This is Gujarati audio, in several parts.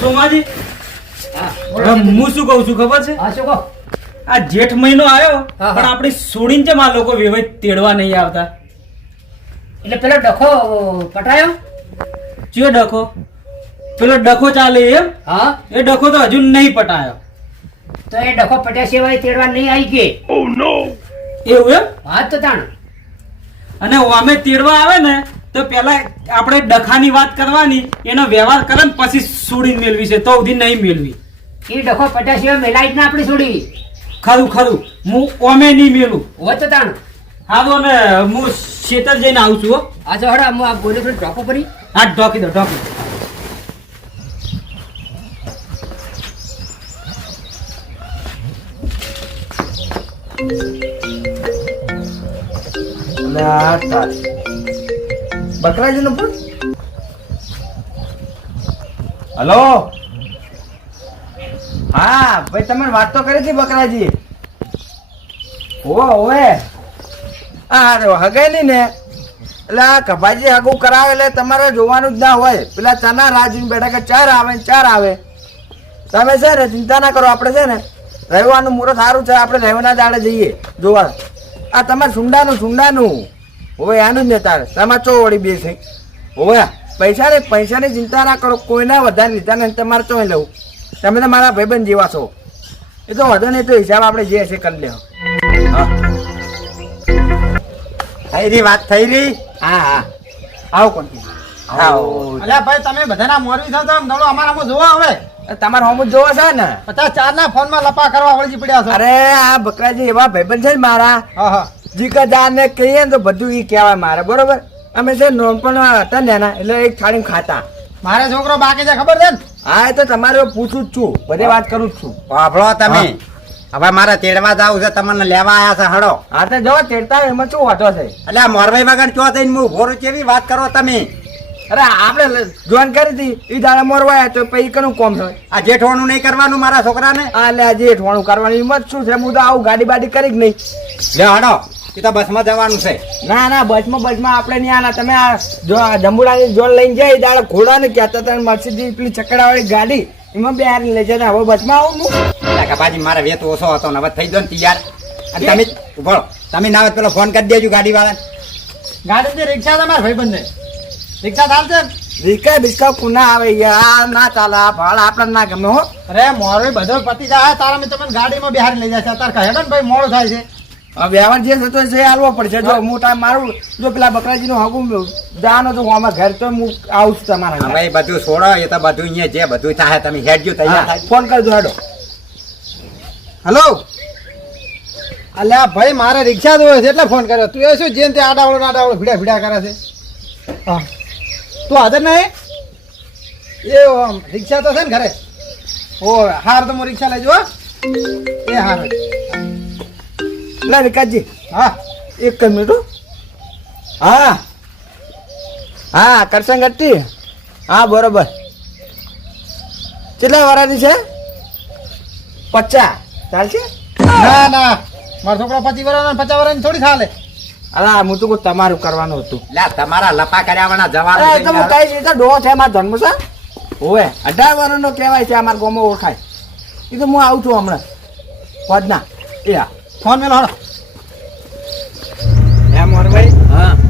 સોમાજી. હા હું શું કહું છું ખબર છે? હા શું કહો? આ જેઠ મહિનો આવ્યો. પણ આપણી સોડીને ચમ આ લોકો વેવાય તેડવા નહીં આવતા. એટલે પેલો ડખો પટાયો? ચિયો ડખો? પેલો ડખો ચાલે એમ? હા. એ ડખો તો હજુ નહીં પટાયો. તો એ ડખો પટ્યા સિવાય તેડવા નહીં આવી કે? એવું એમ? હા તો તાણ. અને અમે તેડવા આવે ને તો પેલા આપણે ડખાની વાત કરવાની એનો વ્યવહાર કરે ને પછી સુડી મેળવી છે તો સુધી નહીં મેળવી. એ ડખો પટ્યા મેલાઈ જ ના આપણી છોડી ખરું ખરું. હું ઓમે નહીં મેલું. હોય તો તાણ. હાલો ને હું શેતર જઈને આવું છું હો. આ હડા હું આ બોલે પર ઢોકો કરી હા ઢોકી દો ઢોકી દો. બકરાજી નું પણ હલો? હા, ભાઈ તમે વાત તો કરી હતી બકરાજી. હોવે ઓવે હા રે નહીં ને. એટલે આ કભાજી હગું કરાવે એટલે તમારે જોવાનું જ ના હોય. પેલા ચના રાજુ બેઠા કે ચાર આવે ને ચાર આવે. તમે છે ને ચિંતા ના કરો, આપણે છે ને રહેવાનું મુહૂર્ત સારું છે, આપણે રહેવાના દાડે જઈએ, જોવા. આ તમારે સુંડાનું સુંડાનું. હવે આનું જ ને તારે. તમારે ચો વળી બે છે. હવે પૈસા ને પૈસાની ચિંતા ના કરો. કોઈના વધારે લીધા નહીં તમારે ચોઈ લેવું. તમે તો મારા ભાઈબંધ જેવા છો. એ તો વધુ નહીં તો હિસાબ આપણે જે હશે કરી લેવો થઈ રહી વાત થઈ રહી? હા હા. આવો કોણ આવો. અલ્યા ભાઈ તમે બધાના મોરવી થાવ તો અમારામાં જોવા હવે. તમારે હોમ જોવો છે ને? પચાસ ચાર ના ફોનમાં લપા કરવા વળગી પડ્યા છો. અરે આ બકરાજી એવા ભાઈબંધ છે ને મારા. જીકા જીકદાર ને કહીએ ને તો બધું ઈ કહેવાય મારે બરોબર? અમે છે નોનપણ હતા ને એના એટલે એક થાળી ખાતા. મારે છોકરો બાકી છે ખબર છે ને? હા એ તો તમારે પૂછું જ છું. બધે વાત કરું જ છું. વાપરો તમે. હવે મારે તેડવા જાવ છે તમને લેવા આયા છે હડો હા તો જો તેડતા એમાં શું વાંધો છે? એટલે આ મોરભાઈ વગર ચો થઈને હું ભોરું કેવી વાત કરો તમે? અરે આપણે જોઈન કરી હતી એ દાડા મોરવાયા તો પછી કનું કોમ થાય? આ જેઠવાનું નહીં કરવાનું મારા છોકરાને? આ એટલે આ ઠોણું કરવાનું. હિંમત શું છે? હું તો આવું ગાડી બાડી કરી જ નહીં. લે હડો. એ તો બસમાં જવાનું છે. ના ના બસમાં બસમાં આપણે નહીં આના. તમે આ જો આ જંબુડાની જોડ લઈને જાય દાડા ઘોડા ને કહેતા હતા મર્સિડીઝ પેલી ચકડાવાળી ગાડી. એમાં બે હારી લઈ જાય હવે બસમાં આવું હું. પાછી મારે વેત ઓછો હતો ને હવે થઈ ગયો ને તૈયાર. અને તમે ઊભો તમે ના આવે તો પેલો ફોન કરી દેજો ગાડી વાળા ગાડી જે રિક્ષા તમારા મારા ભાઈ બંને રિક્ષા ચાલશે રિક્ષા રીકા બિસ્કા કુના આવે યાર? આ ના ચાલે આ ભાડ આપણે ના ગમે હો. અરે મોરવી બધો પતિ જાય. તારા મેં તમને ગાડીમાં બિહારી લઈ જાય છે. અત્યારે કહે ને ભાઈ મોડો થાય છે. હવે વ્યવહાર જે થતો છે એ હાલવો પડશે. જો હું ટાઈમ મારું જો પેલા બકરાજીનું હગું જવાનો તો હું આમાં ઘર તો હું આવું છું તમારા ઘરે. હવે એ બધું છોડો એ તો બધું અહીંયા જે બધું થાય તમે હેડજો તૈયાર થાય. ફોન કરજો હેડો. હલો? અલ્યા ભાઈ મારે રિક્ષા જોવે છે એટલે ફોન કર્યો. તું એ શું જેમ તે આડાવડો આડાવડો ભીડા ભીડા કરે છે? હા. તું હાજર નહીં એ રિક્ષા તો છે ને ઘરે. ઓ હાર તો હું રિક્ષા લેજો. એ હાર લે વિકાસજી. હા. એક મિનિટ હો. હા. કરશન ગટ્ટી હા બરોબર. કેટલા વાળાની છે? પચાસ. ચાલશે? ના ના. મારો છોકરો પચી વર્ષ પચાસ વર્ષની થોડી ચાલે અરે હું તો તમારું કરવાનું હતું. લે તમારા લપા કર્યા વાળા અરે એ તો હું કઈ રીતે ડો છે મારો જન્મ છે? ઓએ અઢાર વર્ષનો કહેવાય છે અમારા ગામમાં ઓળખાય. એ તો હું આવું છું હમણાં. પદના એ હા ફોન મેલો હળો હે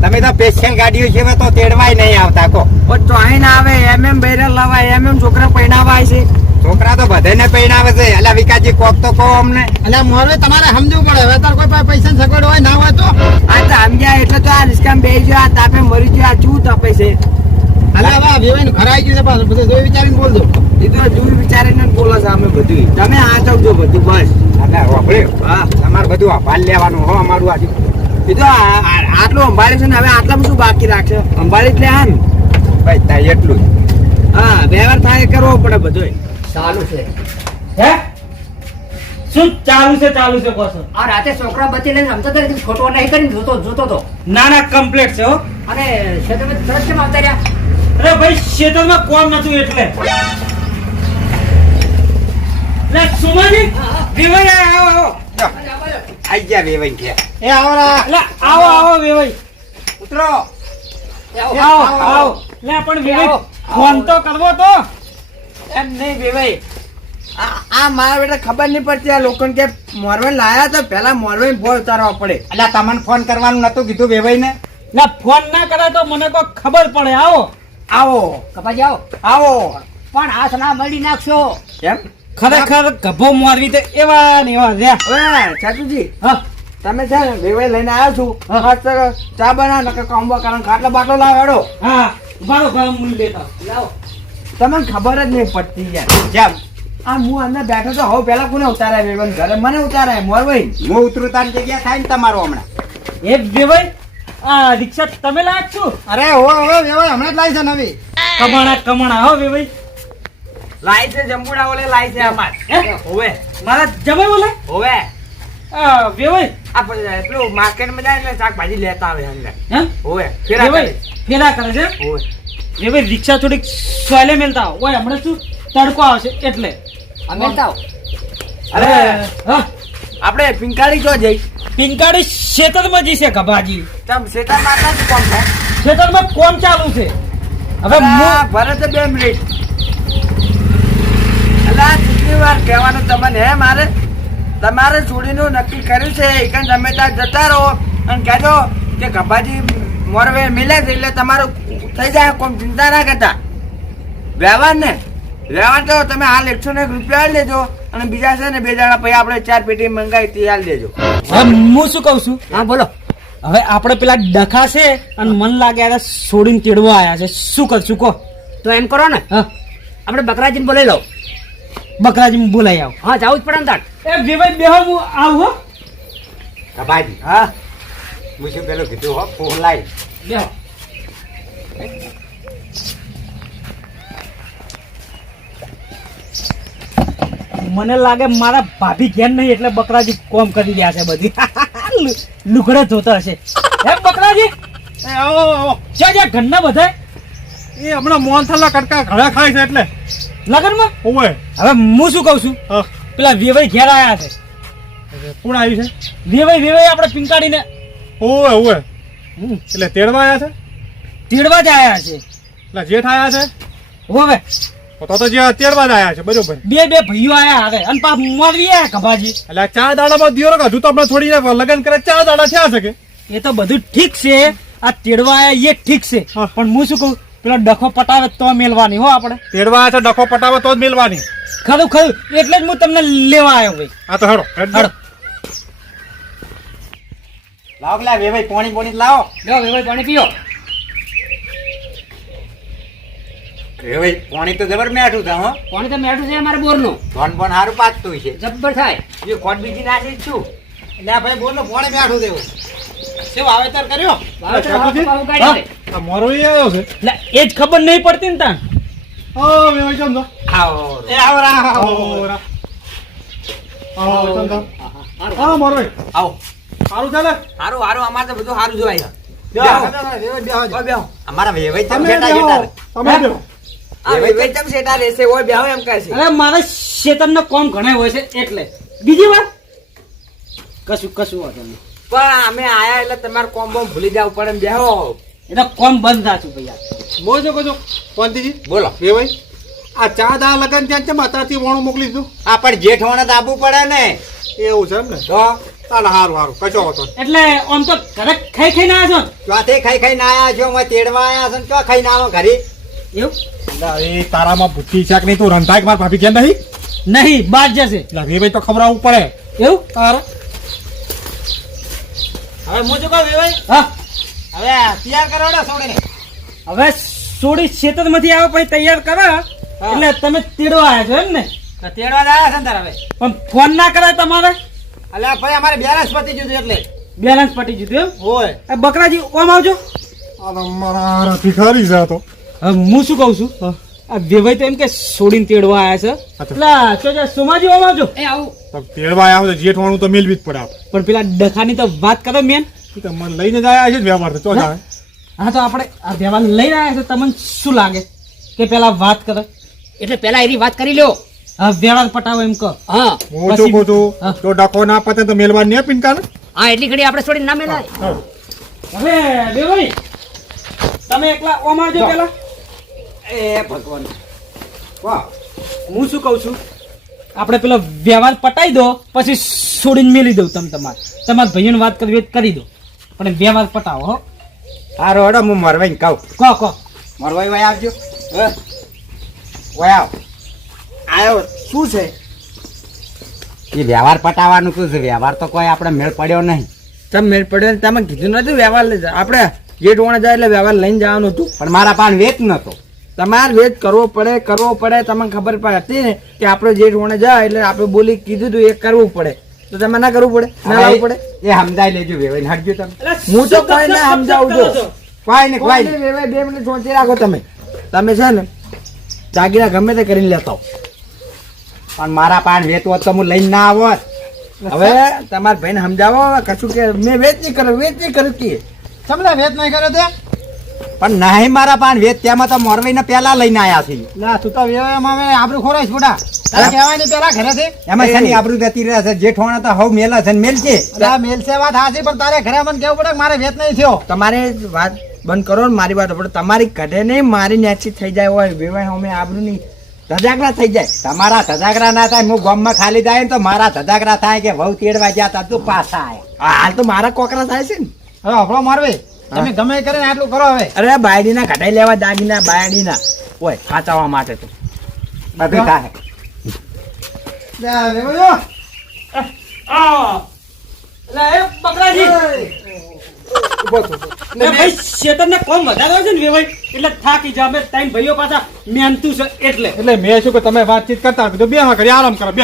તમે તો સ્પેશિયલ ગાડીઓ છે તો તેડવાય નહીં આવતા કો પણ ચોહીને આવે એમ એમ બૈરા લાવાય એમ એમ છોકરા પહેણાવા આવે છે. છોકરા તો બધાને આવે છે. એટલે વિકાસજી કોક તો કહો અમને. એટલે મોરવે તમારે સમજવું પડે. હવે તાર કોઈ પાસે પૈસા સગવડ હોય ના હોય તો? આ તો સમજ્યા એટલે તો આ રિસ્કામ બે ગયો આ તાપે મરી ગયો આ શું તપે છે. અલ્યા હવે વેવાઈ ખરાઈ ગયું છે પાછું. બધું જોઈ વિચારીને બોલજો. એ તો જોઈ વિચારીને બોલો છો અમે બધું તમે આચવજો બધું બસ. એટલે વાપર્યું? હા. તમારે બધું આભાર લેવાનું હો અમારું આજે. એ તો આ- આ- આટલું સંભાળે છે ને હવે આટલામાં શું બાકી રાખશે સંભાળી એટલે હા ને ભાઈ એટલું જ. હા વ્યવહાર થાય કરવો પડે બધો ચાલુ છે. હે? શું ચાલુ છે ચાલુ છે કહો છો? આ રાતે છોકરા બચી લઈને રમતો હતો ખોટો નહીં કરીને જોતો જોતો તો. ના ના કમ્પ્લીટ છે હો. અને ક્ષેત્રમાં તરત કેમ આવતા રહ્યા? અરે ભાઈ ખેતરમાં કોણ નતું એટલે? લે સુમાજી વેવાઈ આવો આવો. આઈ ગયા વેવાઈ કે એ આવો લે આવો આવો. વેવાઈ. ઉતરો. આવો. આવો લે પણ વેવાઈ ફોન તો કરવો તો. એમ નહીં વેવાઈ આ આ મારા બેટા ખબર નહીં પડતી આ લોકોને કે મોરવે લાયા તો પેલા મોરવે ભોય ઉતારવા પડે. એટલે તમને ફોન કરવાનું નતું કીધું બેભાઈને ને ના ફોન ના કરે તો મને કોઈ ખબર પડે. આવો. આવો. કપા જાઓ આવો. પણ હાથ ના મળી નાખશો. એમ ખરેખર ગભો મોરવી તો એવા ને એવા રહ્યા. ચાચુજી હા. તમે છે ને વેવાઈ લઈને આવ્યો છું. હા. ચા બના નકર કોમ્બો કારણ ખાટલો બાટલો લાવ્યો હા. મારો ભાવ મૂલ લેતા લાવો. તમને ખબર જ નહીં પડતી યાર. જેમ આ હું અંદર બેઠો તો હવે પેલા કોને ઉતારાય વેવાઈ ઘરે? મને ઉતારાય મોરભાઈ હું ઉતરું તારી જગ્યા થાય ને તમારો હમણાં. એ વેવાઈ આ રિક્ષા તમે લાગ છો? અરે હો હવે વેવાય હમણાં જ લાવી છે નવી. કમાણા કમાણા હો વેવાઈ લાય છે જંબુડા ઓલે લાય છે અમાર. હોવે. મારા જમે બોલે હોવે. આ વેવાઈ આ પછી પેલું માર્કેટમાં જાય એટલે શાકભાજી લેતા આવે અંદર. હે? હોવે. ફેરા કરે. ફેરા કરે છે? હોવે. વેવાઈ રિક્ષા થોડીક સોયલે મેલતા આવો. ઓય હમણાં શું તડકો આવશે એટલે. અમે આવો અરે હા. આપણે પિંકાળી જો જઈ? પિંકાડી શેતરમાં જઈશે ગભાજી. તમ શેતરમાં જ કોમ થાય શેતરમાં કોમ ચાલુ છે. હવે ભરત બે મિનિટ. અલા આ કેટલી વાર કહેવાનું તમને હે મારે? તમારે જોડીનું નક્કી કર્યું છે એકન તમે ત્યાં જતા રહો. અને કહેજો કે ગભાજી મોરવે મિલે છે એટલે તમારું થઈ જાય કોમ ચિંતા ના કરતા. વ્યવહાર ને. વ્યવહાર તો તમે હાલ એકસો ને રૂપિયા લેજો અને બીજા છે ને બે દાડા પછી આપણે ચાર પેટી મંગાવી તે આલી દેજો. હા હું શું કહું છું? હા બોલો. હવે આપણે પેલા ડખા છે અને મન લાગે આ છોડીને તેડવા આવ્યા છે. શું કરશું કહો? તો એમ કરો ને. હા. આપણે બકરાજીને બોલાવી લો બકરાજી બોલાઈ આવો. હા જાવું જ પડે ને તાર. એ વિવેક બેહો હું આવું હો. કબાજી હા. હું શું પેલું કીધું હો? ફોન લાઈ બેહો. મને લાગે મારા ભાભી ઘેર નહીં એટલે બકરાજી કોમ કરી રહ્યા છે બધી. લુગડે ધોતા હશે. એમ બકરાજી? જ્યાં જ્યાં ઘરના બધા? એ હમણાં મોહનથાલના કટકા ઘણા ખાય છે એટલે. લગનમાં? ઓવે. હવે હું શું કહું છું? પેલા વેવાઈ ઘેર આયા છે. કોણ આવ્યું છે? વેવાઈ વેવાઈ આપણે પિંકાડીને ઓવે ઓવે. એટલે તેડવા આવ્યા છે? તેડવા જ આયા છે. એટલે જેઠ આવ્યા છે? છે તો તો જે તેડવા જ આવ્યા છે બરોબર. બે બે ભાઈઓ આયા હવે. અને પા મોરવી આયા કભાજી એટલે ચાર દાડામાં દિયો હજુ તો આપણે થોડી લગન કરે ચાર દાડા થયા છે કે? એ તો બધું ઠીક છે. આ તેડવા આયા એ ઠીક છે. પણ હું શું કહું? પેલો ડખો પટાવે તો મેલવાની હો આપણે. તેડવા આવ્યા છે ડખો પટાવે તો જ મેલવાની. ખરું ખરું. એટલે જ હું તમને લેવા આવ્યો ભાઈ. આ તો હેડો હેડ લાવ લાવ વેવાઈ પાણી પોણી લાવો. લો વેવાઈ પાણી પીઓ. વેવાઈ પાણી તો જબર મેઠું છે હો. પાણી તો મેઠું છે અમારે બોરનું. ધોન બોન સારું પાકતું છે. જબર થાય. એ કોટ બીજી નાખી છું. એટલે આ ભાઈ બોલો પોણી મેઠું દેવું શું વાવેતર કર્યો? વાવેતર દે. મોરો ઈ આવ્યો છે. એટલે એ જ ખબર નહીં પડતી ને તાન મે વેવાઈ કેમ છો આવો એ આવો રા, આવો. આવો રા. આવો છો? હા, હા, મોરો આવો. સારું ચાલે? સારું સારું અમારે તો બધું સારું જોવાય બેહો. બેહો અમારા વેવાઈ ચમ તમે. તમે અરે શેતન નો કોમ ઘણા હોય છે એટલે. બીજી વાર કશું કશું વાંધો નહીં. પણ અમે આયા એટલે તમારે કોમ બોમ ભૂલી જાવ પડે એમ બેહો. એટલે કોમ બંધ થાતું ભાઈ બોલ છો કહો શાંતિજી? બોલો. ભાઈ આ ચા દા લગન ત્યાં ચમ અત્યારથી વણું મોકલી દીધું આ પણ જેઠ વણે દાબવું પડે ને. એવું છે એમ ને? તો? ચાલ હારું સારું કશો હતો એટલે આમ તો ઘરે ખાઈ ખાઈને આવ્યા છો ચોથે ખાઈ ખાઈ ના આયા છો? અમે તેડવા આવ્યા છો ને ચો ખાઈને આવો ઘરે? ને એવું? એ તારામાં બુદ્ધિ છે કે નહીં? તું રંધાય કે મારા ભાભી ગયા નહીં? નહીં બાર જશે. એટલે ભાઈ તો ખબર આવવું પડે. એવું? તારા? હવે હું શું કહું ભાઈ? હા. હવે તૈયાર કરાવડો સોડીને. હવે સોડી ખેતરમાંથી આવે પછી તૈયાર કરો. એટલે તમે તેડવા આવ્યા છો એમ ને? તેડવા આવ્યા છે ને તારા હવે પણ ફોન ના કરાય તમારે? અલ્યા ભાઈ અમારે બેલેન્સ પતી જુદું એટલે. બેલેન્સ પતી જુદું એમ? હોય. એ બકરાજી ઓમ આવજો. મારા ભિખારી છે તો. હું શું કહું છું? આ દેવાઈ તો એમ કે છોડીને તેડવા આવ્યા છે. પેલા જો સોમાજી ઓમ આવજો એ આવું. તો તેડવા આવ્યા હોય તો જેઠવાણું તો મેળવી જ પડે આપ. પણ પેલા ડખાની તો વાત કરો મેન. એ તો મને લઈને જ આવ્યા છે વ્યવહાર તો આવે હા તો આપણે આ વ્યવહાર લઈને આવ્યા છે તમને શું લાગે? કે પેલા વાત કરે. એટલે પેલા એની વાત કરી લ્યો. હા વ્યવહાર પટાવો એમ કહો. હા. હું શું કહું છું હા. જો ડખો ના પતે તો મેલવા નહીં પિનકા ને હા એટલી ઘડી આપણે છોડીને ના મેલાય. હવે દેવાઈ તમે એકલા ઓમાજો આવજો પેલા. એ ભગવાન. વાહ. હું શું કહું છું? આપણે પેલો વ્યવહાર પટાઈ દો પછી છોડીને મેલી દઉં તમે તમારે. તમારા ભાઈઓને વાત કરવી હોય તો કરી દો. પણ વ્યવહાર પટાવો હો. હારો હડો હું મરવાઈને કહું. કહો કહો. મરવાઈ વાય આવજો. વાય આવ. આયો શું છે? એ વ્યવહાર પટાવવાનું શું છે? વ્યવહાર તો કોઈ આપણે મેળ પડ્યો નહીં. તમે મેળ પડ્યો ને તમે કીધું નથી વ્યવહાર લઈ જા. આપણે ગેટ ઓણ જાય એટલે વ્યવહાર લઈને જવાનું હતું. પણ મારા પાન વેચ નતો. તમારે વેચ કરવો પડે કરવો પડે. તમને ખબર પડે હતી ને કે આપણે જે રોણે જાય એટલે આપણે બોલી કીધું હતું એ કરવું પડે. તો તમે ના કરવું પડે? ના લાવવું પડે? એ સમજાવી લેજો વેવાઈ હટજો તમે. હું તો કોઈ ના સમજાવું છું. કોઈ ને કોઈ ને નહીં, વેવાઈ બે મિનિટ સોચી રાખો તમે. તમે છે ને જાગીરા ગમે તે કરીને લેતા પણ મારા પાન વેચ હોત તો હું લઈને ના આવત. હવે તમારા ભાઈને સમજાવો કશું કે મેં વેચ નહીં કર્યો વેચ નહીં કર્યું કે. સમલે વેચ નહીં કર્યો તે? પણ નહીં મારા પાન વેચ તેમાં તો મોરવાઈને પેલા લઈને આયા છે. ના તું તો વ્યવહારમાં અમે આબરૂ ખોરાઈશ બુડા. તારે કહેવાય નહીં પેલા ઘરે થી એમાં શેની આબરૂ જતી રહે છે. જેઠવાણા તો હવ મેલા છે મેલ છે. આ મેલ છે વાત હાચી પણ તારે ઘરે મને કેવું પડે મારે વેચ નહીં થયો? તમારે વાત બંધ કરો ને મારી વાત પણ તમારી કઢે નહીં મારી નેચી થઈ જાય હોય વેવાય અમે આબરૂ નહીં ધજાગરા થઈ જાય. તમારા ધજાગરા ના થાય હું ગામમાં ખાલી જાય ને તો મારા ધજાગરા થાય કે વહુ તેડવા ગયા તા તું પાછા આયા. હાલ તો મારા કોકરા થાય છે ને. હવે આપણો મારવે. તમે ગમે કરીને આટલું કરો હવે. અરે બાયડીના કઢાઈ લેવા દાગીના બાયડીના. ઓય ખાચાવા માટે તો. બધું થાય લે, વેવાયો. આ એટલે એ બકરાજી. એ. ભાઈ શેતરને કોમ વધારે હોય છે ને વેવાઈ એટલે થાકી જા અમે ભાઈઓ પાછા મહેનતું છે એટલે. એટલે મેં શું કે તમે વાતચીત કરતા બે આરામ કરો બે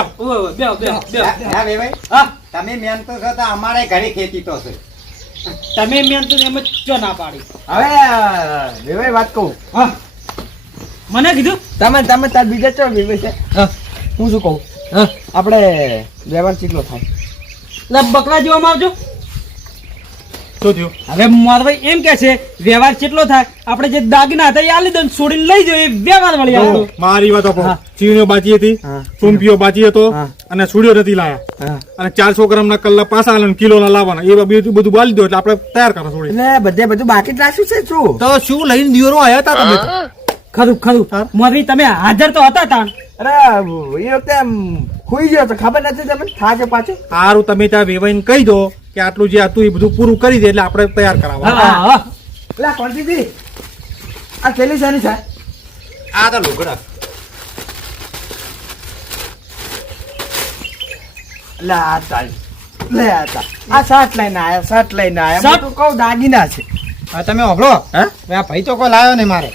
તમે મેન તો છો તો અમારે ઘરે ખેતી તો છે. તમે મેં તો એમ જ ના પાડી. હવે વેવાય વાત કહું. હા. મને કીધું? તમે તમે તાર બીજા ચો વેવાય છે? હું. શું કહું? આપણે વ્યવહાર કેટલો થાય. એટલે બકરા જોવામાં આવજો શું થયું હવે મારભાઈ એમ કે છે વ્યવહાર કેટલો થાય? આપણે જે દાગીના હતા એ આલી દો છોડીને લઈ જાઓ એ વ્યવહાર વળી આવતો મારી વાત આપો. ચીણીઓ બાજી હતી હા. બાજી હતો અને સુડીઓ નથી લાયા. અને ચારસો ગ્રામ ના કલ્લા પાસા અને કિલો ના લાવવાના. એ બધું બધું બાલી દો એટલે આપણે તૈયાર કરો છોડી. એટલે બધે બધું બાકી જ રાખ્યું છે શું? તો શું લઈને દિયોરો આવ્યા હતા તમે? ખરું ખરું. મોરભાઈ તમે હાજર તો હતા તાણ અરે એ વખતે ખુઈ ગયો તો ખબર નથી તમને? થાકે પાછું? સારું તમે ત્યાં વેવાઈને કહી દો. કે આટલું જે હતું એ બધું પૂરું કરી દે એટલે આપણે તૈયાર કરાવવા. હા હા એટલે કોન્ટીટી આ થેલી શાની છે. આ તો લુગડા. લે આ ચાલ લે આ તા આ શર્ટ લઈને આયા શર્ટ લઈને આયા? હું તો કહું દાગીના છે. હા તમે ઓગળો હા? આ ભાઈ તો કોઈ લાવ્યો નહીં મારે.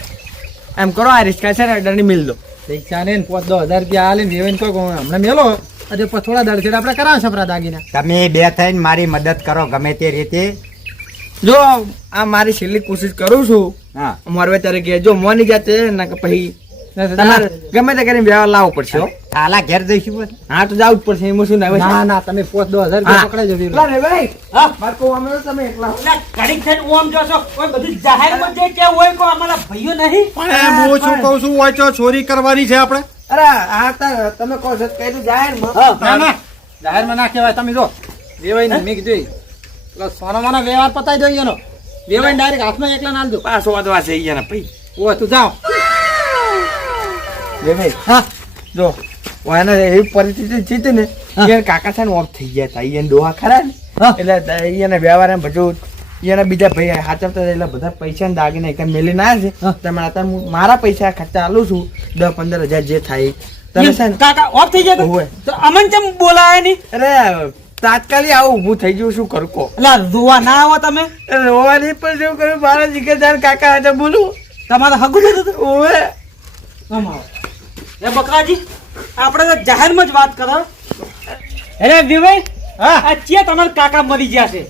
એમ કરો આ રિસ્કા છે ને અડરની મિલ દો. રિક્ષા ને પાંચ દસ હજાર રૂપિયા આલે ને વેવાઈને કોઈ હમણાં મેલો. પછી થોડા દાડ છે આપણે કરાવ આપણા દાગીના. તમે બે થઈને મારી મદદ કરો ગમે તે રીતે. જો આ મારી છેલ્લી કોશિશ કરું છું. હા. મારવે ત્યારે કે જો મોની જાતે ના કે પછી તમારે ગમે તે કરીને વ્યવહાર લાવવો પડશે હાલા આલા ઘેર જઈશું હા તો જવું જ પડશે એમાં શું ના ના ના તમે પોત દો હજાર રૂપિયા પકડાઈ જજો લા રે ભાઈ. હા. મારે કહું અમે તમે એકલા ઘડીક થઈને ઓમ જોશો કોઈ બધું જાહેરમાં જે કે હોય કોઈ અમારા ભાઈઓ નહીં. પણ એમ હું શું કહું છું હોય તો ચોરી કરવાની છે આપણે. અરે આ તમે કહો છો કઈ તું જાહેર ના ના. જાહેરમાં ના કહેવાય તમે જો વેવાઈને મેં કીધું સોનો માનો વ્યવહાર પતાવી દો એનો વેવાઈને ડાયરેક્ટ હાથમાં એકલા નાલ દો. પાછો વાદવા છે ઈ એના પૈ ઓ તું જાઓ. લે ભાઈ. હા. જો એને એવી પરિસ્થિતિ જીતી ને કે કાકા છે ને ઓફ થઈ ગયા હતા ઈ એને ડોહા ખરા ને. એટલે ઈ એને વ્યવહાર એમ બધું એના બીજા ભાઈ હાચવતા હતા એટલે બધા પૈસા ને દાગીને એક મેલી ના છે. તમે અત્યારે હું મારા પૈસા ખર્ચા આલું છું દસ પંદર હજાર જે થાય તમે છે કાકા ઓફ થઈ જાય હોય તો અમન કેમ બોલાય નહીં? અરે તાત્કાલિક આવું ઊભું થઈ ગયું શું કરું કો એટલે રોવા ના આવો તમે? રોવાની પણ શું કરું? મારા જીગરદાર કાકા હાથે બોલું. તમારે હગું હતું? ઓવે. એ બકરાજી આપણે તો જાહેરમાં જ વાત કરો. અરે વિવેક હા. આ ચિયા તમારા કાકા મરી ગયા છે.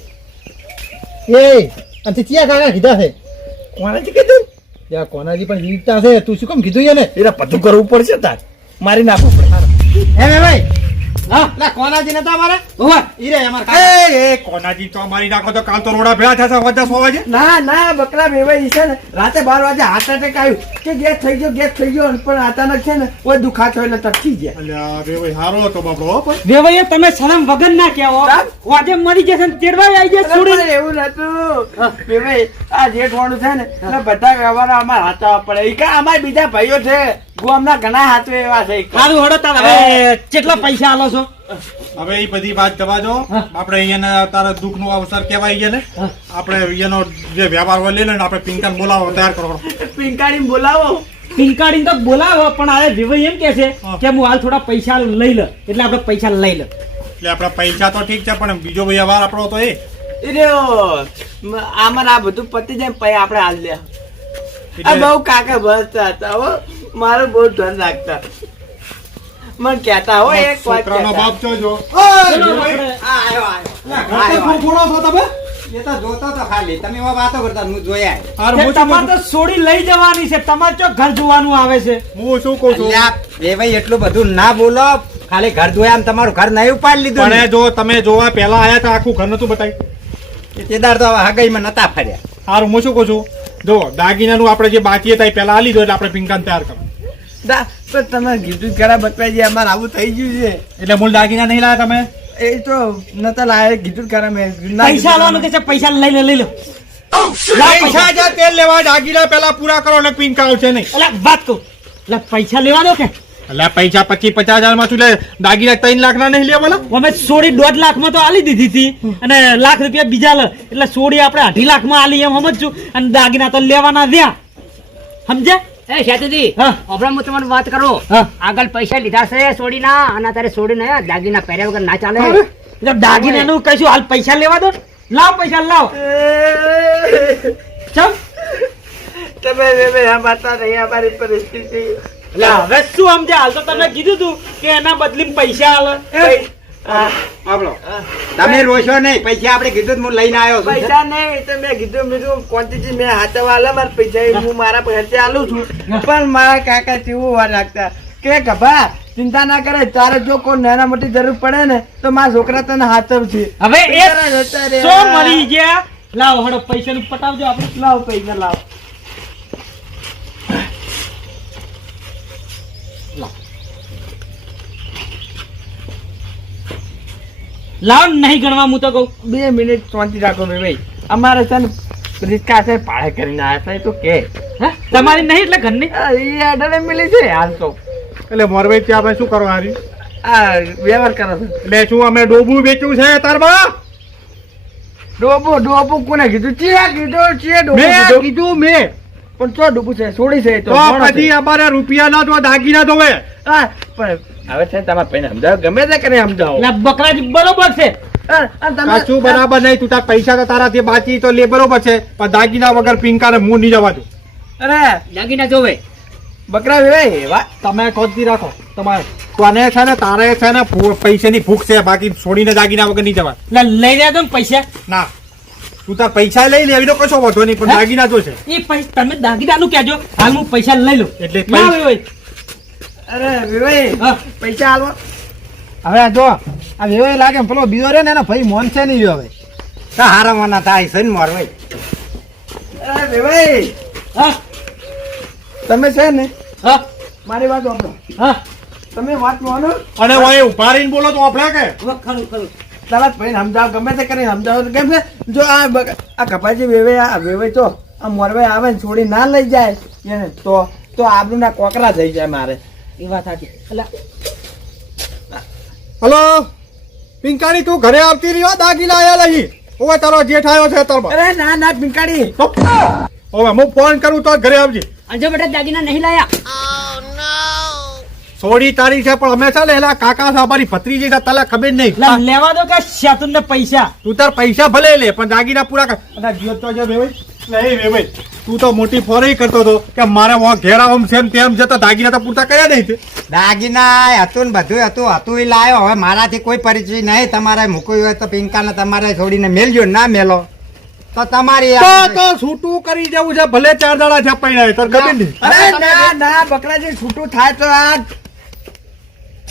એ અને ચિયા કાકા કીધા છે. કોનાથી કીધું? ત્યાં કોનાજી પણ જીવતા છે? તું શું કેમ કીધું એને? એને બધું કરવું પડશે તાર. મારી નાખવું પડે હે ભાઈ હા. લા કોનાજી નતા અમારે? હોવે. ઈ અમાર એ એ કોનાજી તો મારી નાખો તો કાલ તો રોડા ભેળા થશે વાજા સો ના ના બકરા વેવાઈ છે ને. રાતે બાર વાગે હાર્ટ એટેક આવ્યું. કે ગેસ થઈ ગયો ગેસ થઈ ગયો પણ અચાનક છે ને કોઈ દુખાતો એટલે ટકી ગયા. અલ્યા ભાઈ હારો હતો બાપડો પણ. વેવાઈએ તમે શરમ વગર ના કહેવો. આજે વાજે મરી જશે ને તેડવાય આવી જશે એવું નતું. વેવાઈ આ જેઠ વાળું છે ને એટલે બધા વ્યવહાર અમારે હાથા પડે. ઈ કા અમારા બીજા ભાઈઓ છે. ગામના ઘણા હાથો એવા છે. સારું હડો તાર. હવે કેટલા પૈસા આલો છો? હવે એ બધી વાત જવા દો. આપણે અહીંયાના તારા દુઃખ નો અવસર કહેવાય છે ને. આપણે અહીંયાનો જે વ્યવહાર હોય લઈ લઈને આપણે પિંકન બોલાવો તૈયાર કરો. પિંકાળી બોલાવો. પિંકાડીને તો બોલાવો પણ આ વિવય એમ કે છે કે હું હાલ થોડા પૈસા લઈ લે એટલે આપણે પૈસા લઈ લે એટલે આપણે પૈસા તો ઠીક છે પણ બીજો વ્યવહાર આપણો તો એ. આમાં આ બધું પતી જાય પછી આપણે હાલ લે. આ બહુ કાકા ભરતા હતા હો. મારું બહુ ધ્યાન રાખતા. મને કહેતા હોય એક વાત છોકરાનો બાપ જોજો તો છો તમે? તો જોતો તો ખાલી. તમે એવા વાતો કરતા હું જોયા હારું, હું તમારે તો છોડી લઈ જવાની છે. તમારે ચો ઘર જોવાનું આવે છે? હું શું કહું છું? એ ભાઈ એટલું બધું ના બોલો. ખાલી ઘર જોયા આમ તમારું ઘર નહીં ઉપાડી લીધું પણ જો તમે જોવા પહેલા આયા તો આખું ઘર નતું બતાવી તેદાર તો હવે હગાઈમાં નતા ફર્યા. સારું હું શું કહું છું? જો દાગીનાનું આપણે જે બાકી હતા એ પહેલાં આલી દો એટલે આપણે પિંકાન તૈયાર કરો. દા, પણ તમે કીધું જ ખરા જાય અમારે આવું થઈ ગયું છે. એટલે મૂળ દાગીના નહીં લાયા તમે? એ તો નતા લાયા કીધું જ ખરા મેં. પૈસા લાવવાનું કે છે? પૈસા લઈ લે લઈ લો. પૈસા જા તેલ લેવા દાગીના પહેલા પૂરા કરો એટલે પિંક આવશે નહીં. એટલે વાત કહું. એટલે પૈસા લેવાનો કે? એટલે પૈસા પચીસ પચાસ હજારમાં તું દાગીના ત્રણ લાખ ના નહીં લેવાના અમે સોડી દોઢ લાખમાં તો આલી દીધી હતી. અને લાખ રૂપિયા બીજા લે એટલે સોડી આપણે અઢી લાખમાં આલી એમ સમજશું અને દાગીના તો લેવાના રહ્યા. સમજે એ શેતુજી હા. હું તમારી વાત કરો. આગળ પૈસા લીધા છે સોડીના અને તારે સોડીને દાગીના પહેર્યા વગર ના ચાલે. દાગીના નું કહીશું હાલ પૈસા લેવા દો. લાવ પૈસા લાવ. ચમ. તમે નહીં અમારી પરિસ્થિતિ. એટલે હવે શું સમજ્યા હાલ તો તમે કીધું તું કે એના બદલી પૈસા આપણો તમે રોશો નહીં પૈસા આપણે કીધું હું લઈને આવ્યો છું. પૈસા નહીં તો મેં કીધું બીજું ક્વોન્ટિટી મેં હાથે આલે મારા પૈસા હું મારા ખર્ચે આલું છું. પણ મારા કાકા કેવું વાર રાખતા? કે ગભા ચિંતા ના કરે તારે જો કોઈ નાના મોટી જરૂર પડે ને તો મારા છોકરા તને હાથવ છે. હવે એ મળી ગયા. લાવ હડો પૈસા નું પટાવજો આપણે. લાવ પૈસા લાવ. લાવ નહીં ગણવા હું તો કહું. બે મિનિટ શાંતિ રાખો ભાઈ. અમારે છે ને રિસ્કા છે પાળે કરીને આવ્યા છે તો કે. તમારી નહીં એટલે ઘરની? એ અડલે મિલી છે હાલ તો. એટલે મોરભાઈ ત્યાં ભાઈ શું કરો હારી આ વ્યવહાર કરો છો. એટલે શું અમે ડોબું વેચ્યું છે તારમાં ડોબો ડોબો કોને કીધું? ચિયા કીધું ચિયા ડોબો. કીધું મેં. પણ ચો ડોબું છે? છોડી છે તો. પછી અમારે રૂપિયા ના તો દાગીના ધોવે હા પણ હવે છે ને તમારા ભાઈને સમજાવો? ગમે તે કરીને સમજાવો. બકરા બરોબર છે. હા, અને બરાબર નહીં તું તાર પૈસા તો તારાથી બાકી તો લે બરોબર છે. પણ દાગીના વગર પિંકાને મું નહીં જવા દઉં. અરે દાગીના જોવે. બકરા ભાઈ વા તમે ખોદતી રાખો તમારે. તને છે ને તારે છે ને પૈસાની ભૂખ છે બાકી છોડીને દાગીના વગર નહીં જવા લઈ રહ્યા ને પૈસા. ના. તું તાર પૈસા લઈ લે એવી તો કશો વાંધો નહીં પણ દાગીના તો છે એ પૈસા તમે દાગીનાનું કહેજો હાલ હું પૈસા લઈ લઉં. એટલે ના પૈસા- હોય. અરે વિવેક હા. પૈસા આલવા. હવે આ જો આ વેવાય લાગે પેલો બીજો રે ને એનો ભાઈ મોન છે નહીં હવે. તો હારામાં ના થાય છે ને મોરભાઈ અરે વિવેક હા? તમે છે ને હા? મારી વાત વાપરો. હા? તમે વાત માનો. અને અહીં બોલો તો આપણે કે? ખરું ખરું. તરત ભાઈને સમજાવો ગમે તે કરીને સમજાવો કેમ છે? જો આ આ કપાજી વેવે આ વેવે તો આ મોરવે આવે ને છોડી ના લઈ જાય. એને તો તો આબરૂના કોકરા થઈ જાય મારે. એ વાત સાચી. એટલે હલો? પિંકાણી તું ઘરે આવતી રહ્યો? દાગી આયા લહી ઓવે તારો જેઠ આવ્યો છે તારમાં અરે ના ના પિંકાણી ઓવે હું ફોન કરું તો ઘરે આવજે. અંજો બેટા દાગીના નહીં લાયા. સોડી તારી છે પણ ને એલા કાકા સાબારી ભત્રીજી છે તલા ખબર નહીં. લેવા દો કે શેતુન ને પૈસા? તું તાર પૈસા ભલે લે પણ દાગીના પૂરા કર. અને જીવત તો છે વેવાઈ નહીં તું તો મોટી ફોરી કરતો હતો કે મારે વા ઘેરા છે તેમ જતા દાગીના તો પૂરતા કર્યા નહીં તે. દાગીના હતું ને બધું હતું હતું એ લાયો. હવે મારાથી કોઈ પરિચય નહીં. તમારે મૂકવી હોય તો પિંકાને તમારે છોડીને મેલજો ના મેલો. તો તમારી તો આ- તો છૂટું કરી જવું છે ભલે ચાર દાડા છપાઈ પૈણા તો ગમે નહીં. અરે ના ના બકરાજી છૂટું થાય તો આ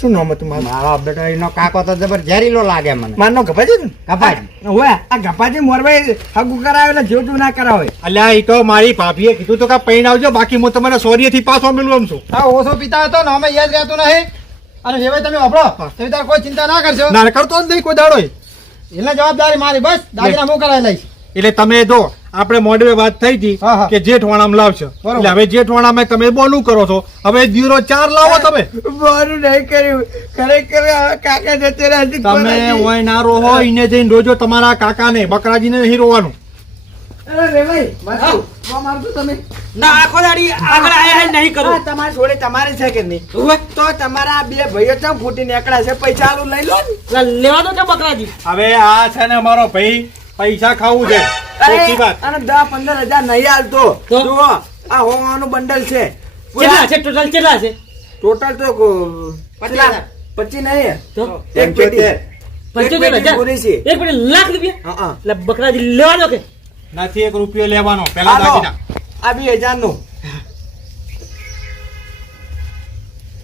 શું નામ હતું મારું? મારો બેટો એનો કાકો તો જબર ઝેરીલો લાગે મને. મારનો ગપાજી ને? ગપાજી. હોય આ ગપાજી મોરવે હગુ કરાવે ને જેવું ના કરાવે અલ્યા એ તો મારી ભાભીએ કીધું તો કે પૈણાવજો બાકી હું તમને સોરીએથી પાછો મિલું આમ છું. આ ઓછો પિતા હતો ને અમે યાદ રહેતો નહીં. અને હવે તમે વાપરો તમે તાર કોઈ ચિંતા ના કરશો. ના કરતો જ નહીં કોઈ દાડો એટલે જવાબદારી મારી બસ. દાગીના હું કરાવી લઈશ. એટલે તમે જો આપણે મોડવે વાત થઈ હતી. કે જેઠવાણામાં લાવશો. એટલે હવે જેઠવાણામાં તમે બોલું કરો છો. હવે જીરો ચાર લાવો તમે. બોલું નહીં કર્યું. ખરેખર કાકા જતે તમે હોય ના રોહો ઈને જઈને રોજો તમારા કાકાને બકરાજીને નહીં રોવાનું. અરે વેવાઈ, માથું. વા મારશો તમે? ના આખો દાડી આગળ આયા જ નહીં આ તમારી જોડે તમારી છે કે નહીં? તો તમારા બે ભાઈઓ ચમ ફૂટી નીકળ્યા છે? પૈસા આલું લઈ લો ને. લેવા દો કે બકરાજી? હવે આ છે ને મારો ભાઈ પૈસા ખાવું છે. ચોખ્ખી વાત. અને દસ પંદર હજાર નહીં હાલતો. તો? જુઓ આ હોવાનું બંડલ છે. કેટલા છે? ટોટલ કેટલા છે? ટોટલ તો કો- કેટલા? પચીસ નહીં. તો? એક પંચોતેર. મિનિટ લાખ રૂપિયા? હા, હા. એટલે બકરાજી લેવા કે? નથી એક રૂપિયો લેવાનો. પેલા દાગીના. આ બે હજારનું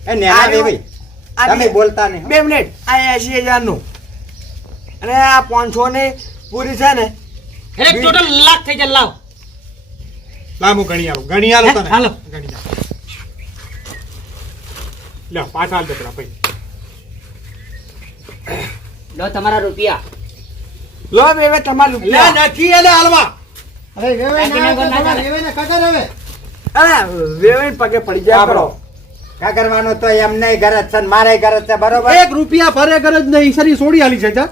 એ નેના વેવાઈ તમે બોલતા નહીં બે મિનિટ. આ એસી હજારનું અને આ પાંચસો ની પૂરી છે ને? એટલે ટોટલ લાખ થઈ જાય લાવ. લાંબુ ગણી આલો. ગણી આલો તને. હાલો. ગણી આલો. લે પાછા આલ દે પેલા ભાઈ. લો તમારા રૂપિયા. લો બે તમારું લે રૂપિયા. નથી એને હાલવા. અરે વેવે ના વેવે ના કદર હવે. અરે પગે પડી જાય આપણો કા તો તો નહીં ગરજ છે મારે ગરજ છે બરોબર? એક રૂપિયા ભરે ગરજ નહીં સરી સોડી આલી છે જા.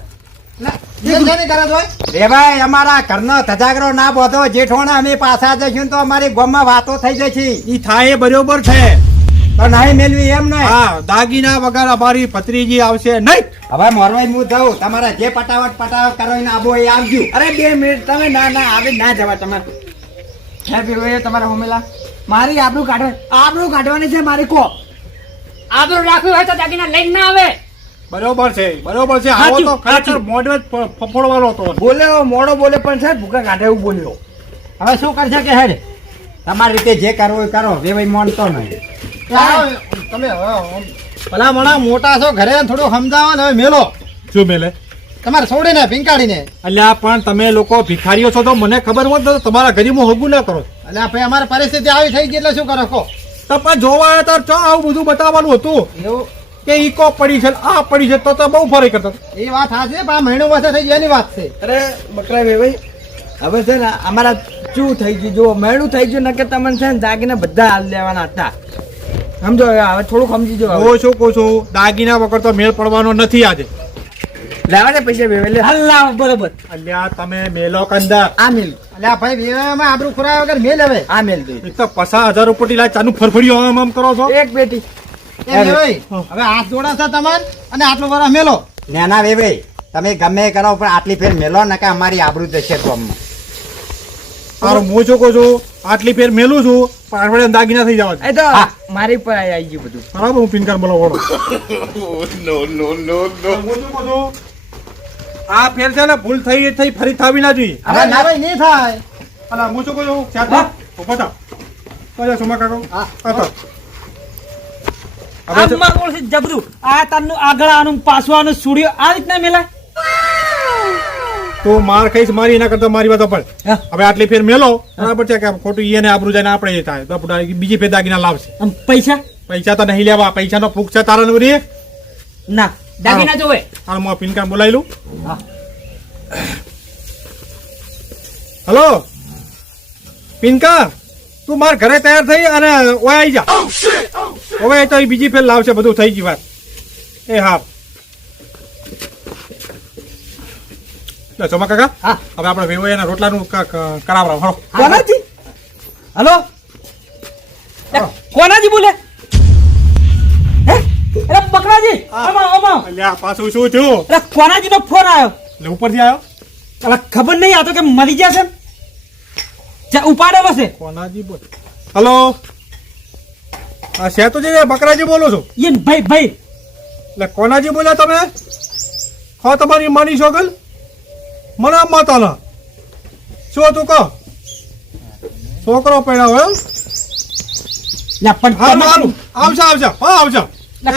રેવાય અમારા ઘરનો ધજાગરો ના બોધો જેઠોણા અમે પાછા જઈશું તો અમારી ગામમાં વાતો થઈ જશે ઈ થાય એ બરોબર છે. તો નહીં મેળવી એમ નહીં. હા દાગીના વગર અમારી ભત્રીજી આવશે નહીં. હવે મોરવાઈ હું જાઉં તમારા જે પટાવટ પટાવટ કરો એને આબો એ આવજો. અરે બે મિનિટ તમે ના ના આવે ના જવા તમે હે વેવાઈ તમારા હોમેલા મારી આબરૂ કાઢવા આબરૂ કાઢવાની છે મારી કો. આબરૂ રાખવી હોય તો દાગીના લઈને ના આવે. બરોબર છે બરોબર છે. આવો તો ખરેખર જ ફફોડવાનો હતો. બોલ્યો મોડો બોલે પણ છે ભૂકા કાઢે એવું બોલ્યો. હવે શું કરશે કે હેડ તમારી રીતે જે કરવું એ કરો વેવાઈ માનતો નહીં. તમે ભલા મણા મોટા છો ઘરે થોડું સમજાવો ને હવે મેલો. શું મેલે? તમારે છોડીને એટલે અલ્યા પણ તમે લોકો ભિખારીઓ છો તો મને ખબર હોત તો તમારા ગરીબો હગું ના કરો. એટલે ભાઈ અમારી પરિસ્થિતિ આવી થઈ ગઈ એટલે શું કરો કહો. તો પણ જોવા તો ચો આવું બધું બતાવવાનું હતું. એવું કે ઈકો પડી છે આ પડી છે તો તો બહુ ફરક કરતો. એ વાત સાચી પણ આ મહિનો વર્ષે થઈ એની વાત છે. અરે બકરા ભાઈ હવે છે ને અમારા શું થઈ ગયું. જુઓ મેળું થઈ ગયું નકે તમને છે ને દાગીના બધા હાલ લેવાના હતા. સમજો હવે હવે થોડુંક સમજી જો હું શું કહું છું દાગીના વગર તો મેળ પડવાનો નથી આજે. લેવા દે પૈસા વેવાઈ લે. હલ્લા બરોબર. અલ્યા તમે મેલો કંદર. આ મેલ. અલ્યા ભાઈ વેવામાં આબરૂ ખોરાયા વગર મેલ હવે. આ મેલ દે. એક તો પચાસ હજાર ઉપરથી લાય ચાનું ફરફડીઓ આમ આમ કરો છો. એક બેટી હવે હાથ જોડાશે તમાર અને આટલું વરસ મેલો. નેના વેવાઈ તમે ગમે કરો પણ આટલી ફેર મેલો ને કે અમારી આબરૂ જશે ગામમાં તારો હું શું કહું આટલી ફેર મેલું છું પણ અઠવાડિયા દાગીના થઈ જવા એ તો મારી પર આવી ગયું બધું. બરાબર હું પિનકાર બોલાવો છું. આ ફેર છે ને ભૂલ થઈ થઈ ફરી થાવી ના જોઈએ. હવે ના ભાઈ નહીં થાય. અલા હું શું કહું છું ચાચા ઊભા થા. કયા સોમા કાકો. હા. હા તો. આ છે- મારું જબરું. આ તારનું આગળ આનું પાછું આનું સુડ્યો આ રીતના મેલાય. તું માર ખાઈશ મારી એના કરતા મારી વાત પણ હવે આટલી ફેર મેલો બરાબર છે કે ખોટું એને આબરૂ જાય ને આપણે એ થાય. બીજી ફેર દાગીના લાવશે. આમ પૈસા? પૈસા તો નહીં લેવા પૈસા નો ફૂક છે તારા નવરી ના દાગીના જોવે. હાલ હું પિનકાર બોલાવી લઉં હલો? પિનકા તું માર ઘરે તૈયાર થઈ અને ઓય આવી જા. હવે તો બીજી ફેર લાવશે બધું થઈ ગયું વાત. એ હા. ચોમા કાકા હા. હવે આપણે વેવાઈના રોટલાનું ક- ક- કરાવરાવ હળો કોનાજી હલો. કોનાજી બોલે? અરે બકરાજી આમાં આમાં. અલ્યા પાછું શું થયું? અરે કોનાજી નો ફોન આવ્યો. એટલે ઉપરથી આવ્યો? અરે ખબર નહીં આ તો કે મરી ગયા છે ઉપાડે ઉપાડેલો છે. કોનાજી બોલ. હલો. હા સેતુજી બકરાજી બોલું છું? એ ભાઈ ભાઈ. એટલે કોનાજી બોલ્યા તમે? હા તમારી માની છોકલ મને માતાના શું તું કહો? છોકરો પહેણાવો હોય પણ હા સારું આવશે આવશે હા આવશે એ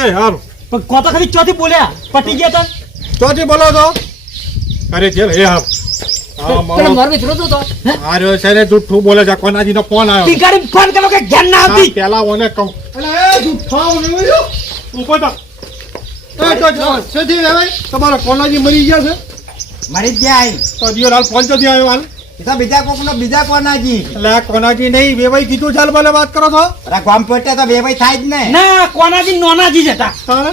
પણ કો ખાલી ચોથી બોલ્યા. પટી ગયા તા ચોથી બોલો તો અરે ચલ એ હા હા પેલો મારો મોરબી જોતો તો. હે? આર્યો છે ને જુઠ્ઠું બોલે છે કોનાજી નો ફોન આવ્યો. ટીકાડી ફોન કરો કે ધ્યાન ના આવતી પેલા ઓને કહું. એટલે એ જુઠ્ઠાઓ ને એવું. ઉપર તો તો થયું તમારા કોનાજી મરી ગયા છે? મરી ગયા. તો દિયો હાલ ફોન ચોથી આવ્યો હાલ? તો બીજા કોકનો બીજા કોનાજી એટલે કોનાજી નહીં વેવાઈ કીધું ચાલ બોલે વાત કરો છો. અરે ગામ પેટે તો વેવાઈ થાય જ ને. ના કોનાજી નોનાજી જ હતા. તારે?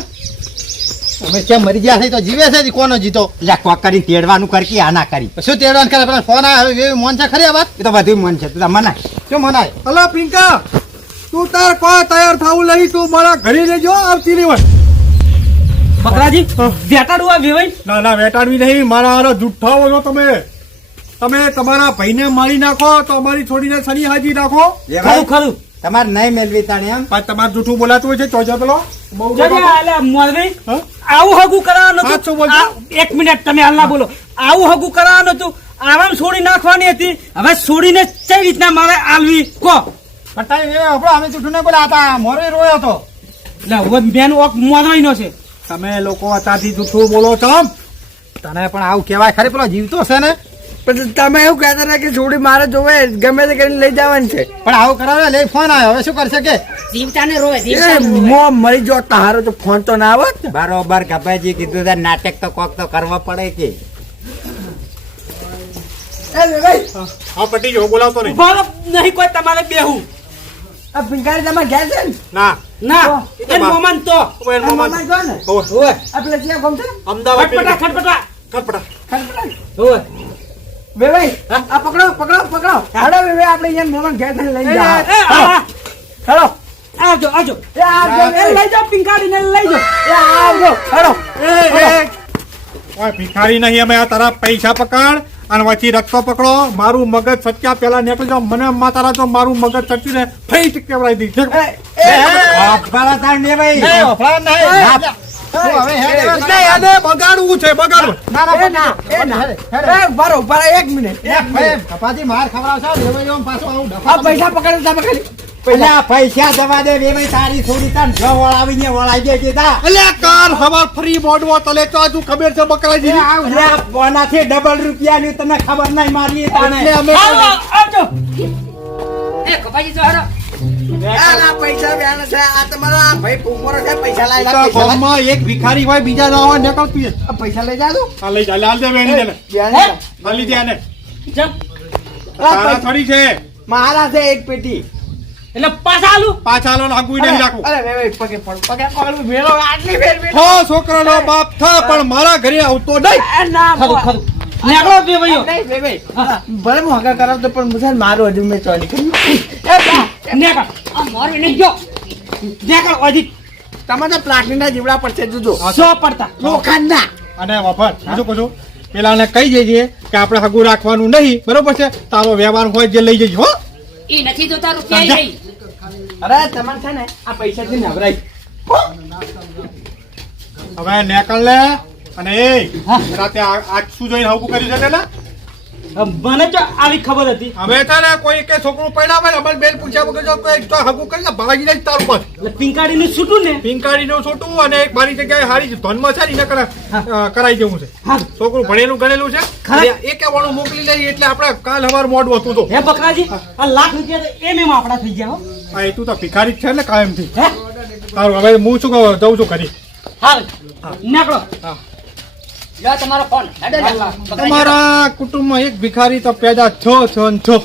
અમે કેમ મરી ગયા છે તો જીવે છે જ કોનો જીતો? એટલે કોક કરી તેડવાનું કર કે આ ના કરી. શું તેડવાનું કરે? પેલા ફોન આવે મન છે ખરી આ વાત? એ તો બધું મન છે તું મનાય. શું મનાય? હલો પિંકા તું તાર કો તૈયાર થવું નહીં તું મારા ઘરે લેજો આવતી નહીં હોય બકરાજી વેટાડું આ વેવાઈ? ના ના વેટાડવી નહીં મારા હારો જુઠ્ઠા હો છો તમે. તમે તમારા ભાઈને મારી નાખો તો અમારી છોડીને સની હાજી નાખો. ખરું ખરું. તમારે નહીં મેળવી તાણી એમ? પણ તમારે જૂઠું બોલાતું હોય છે? પેલો. અલા, મોરબી, હા? આવું હગું કરાવવાનું એક મિનિટ તમે હાલના બોલો. આવું હગું કરાવવાનું હતું આરામ છોડી નાખવાની હતી. હવે છોડીને કઈ રીતના મારે આલવી? કો અમે જૂઠું નહીં બોલ્યા હતા મોરે રોયો હતો. એટલે બેન ઓક મોરવાઈનો છે. તમે લોકો અત્યારથી જૂઠું બોલો છો તને પણ આવું કહેવાય. ખરી પેલો જીવતો છે ને? પણ તમે એવું કહેતા હતા કે છોડી મારે જોવે ગમે તે કરીને લઈ જવાની છે. પણ આવું કરાવે લે ફોન આવ્યો. હવે શું કરશે કે? જીવતાને રોવે એ જીવતાને મો મરી જો તારો તો ફોન તો ના આવત. બરોબર ગભાજી કીધું છે નાટક તો કોક તો કરવા પડે કે. હા પટી જો બોલાવતો નહીં. બોલો નહીં કોઈ તમારે બેહું. આ ભિંગારી તમારે ઘેર છે ને? ના. ના એ તો એ મોમન તો. એનો આ મામા- મામા જો ને હોવે. હોય આ પેલા ક્યાં ગમશે અમદાવાદ ખટપટા ખટપટા. ખટપટા. ખટપટા. હોય બે આ પકડો પકડો પકડો. હાડો બે આપણે અહીંયા મોમાં ઘેર થઈને લઈ જાઓ. હાલો. આવજો આવજો એ આવજો એ લઈ જાઓ પિંકાડીને લઈ જાઓ. એ આવજો હાલો. એ, એ, ઓય, ભિખારી નહીં અમે આ તારા પૈસા પકડ અને પછી રસ્તો પકડો. મારું મગજ સચ્યા પેલા નીકળી જાઓ. મને માં તારા તો મારું મગજ સચ્યું ને ફઈ કેવડાવી દી એ ને. ના. બગાડવું છે બગાડવું. ના ના એ ના એ ના એ ઊભા ઊભા એક મિનિટ. એ માર ખવડાવશો લેવાઈ આવું પૈસા પકડો તમે ખાલી પેલા પૈસા જવા દે વેવાઈ તારી થોડી તાણ જો વળાવીને વળાઈ દે કીધા એટલે કાર હવાર ફ્રી મોડવો તલે તો આજુ ખબર છે બકરાજી એટલે આ કોનાથી ડબલ રૂપિયાની તને ખબર નહીં મારી તાને અમે આવજો. એ કપાજી તો હારો. આ ના પૈસા વ્યાન છે. આ તમારો આ ભાઈ ભૂખમરો છે પૈસા લાવી તો ગામમાં એક ભિખારી હોય બીજા ના હોય નીકળતું છે. આ પૈસા લઈ જાજો આ લઈ જા લાલ દે વેણી દે ને. વ્યાન આ લીધી આને. જમ. તારા થોડી છે. મારા છે એક પેટી. એટલે પાછા આલું. પાછા નહીં રાખું અરે વે વે પગે પગે પગલું મેળો આટલી ફેર મેળો છોકરાનો બાપ થા પણ મારા ઘરે આવતો નહીં. ના ખરું ખરું. નીકળો બે ભાઈઓ. નહીં વે વે. ભલે હું હગા કરાવતો પણ મુસાન મારું હજુ મેં ચોરી કરી એ બા, નીકળ આ મોરવી નહીં જો. નીકળ હજી તમે તો પ્લાસ્ટિકના જીવડા પડશે જોજો. સો પડતા. લોખંડના અને વફર બીજું કહું પેલાને કહી જઈએ કે આપણે હગું રાખવાનું નહીં. બરોબર છે? તારો વ્યવહાર હોય જે લઈ જજો હો. એ નથી જોતા રૂપિયા નહીં. અરે તમારે છે ને આ પૈસાથી નવરાઈ હવે નેકળ લે અને એ રાતે આ- આજ શું જોઈને હગું કર્યું છે ને મને જો આવી ખબર હતી. હવે ને કોઈ કે છોકરું પડ્યા હોય ને અમારી બેન પૂછ્યા વગર જો કોઈ તો હગું કરી ભાગી જાય તારું પર એટલે પિંકાડીનું છૂટું ને? પિંકાડીનું છોટું અને એક મારી જગ્યાએ હારી ધનમાં છે ને કરાઈ જવું છે. છોકરું ભણેલું ગણેલું છે એ વાળું મોકલી લઈ એટલે આપણે કાલ હવાર મોડું હતું તો. હે બકરાજી આ લાખ રૂપિયા તો એમ એમ આપડા થઈ ગયા હો. હા એ તું તો ભિખારી જ છે ને કાયમથી. હે? સારું હવે હું શું જઉં છું ખરી હાલ નીકળો. લો તમારો ફોન તમારા કુટુંબમાં એક ભિખારી તો પેદા થયો થયો થયો.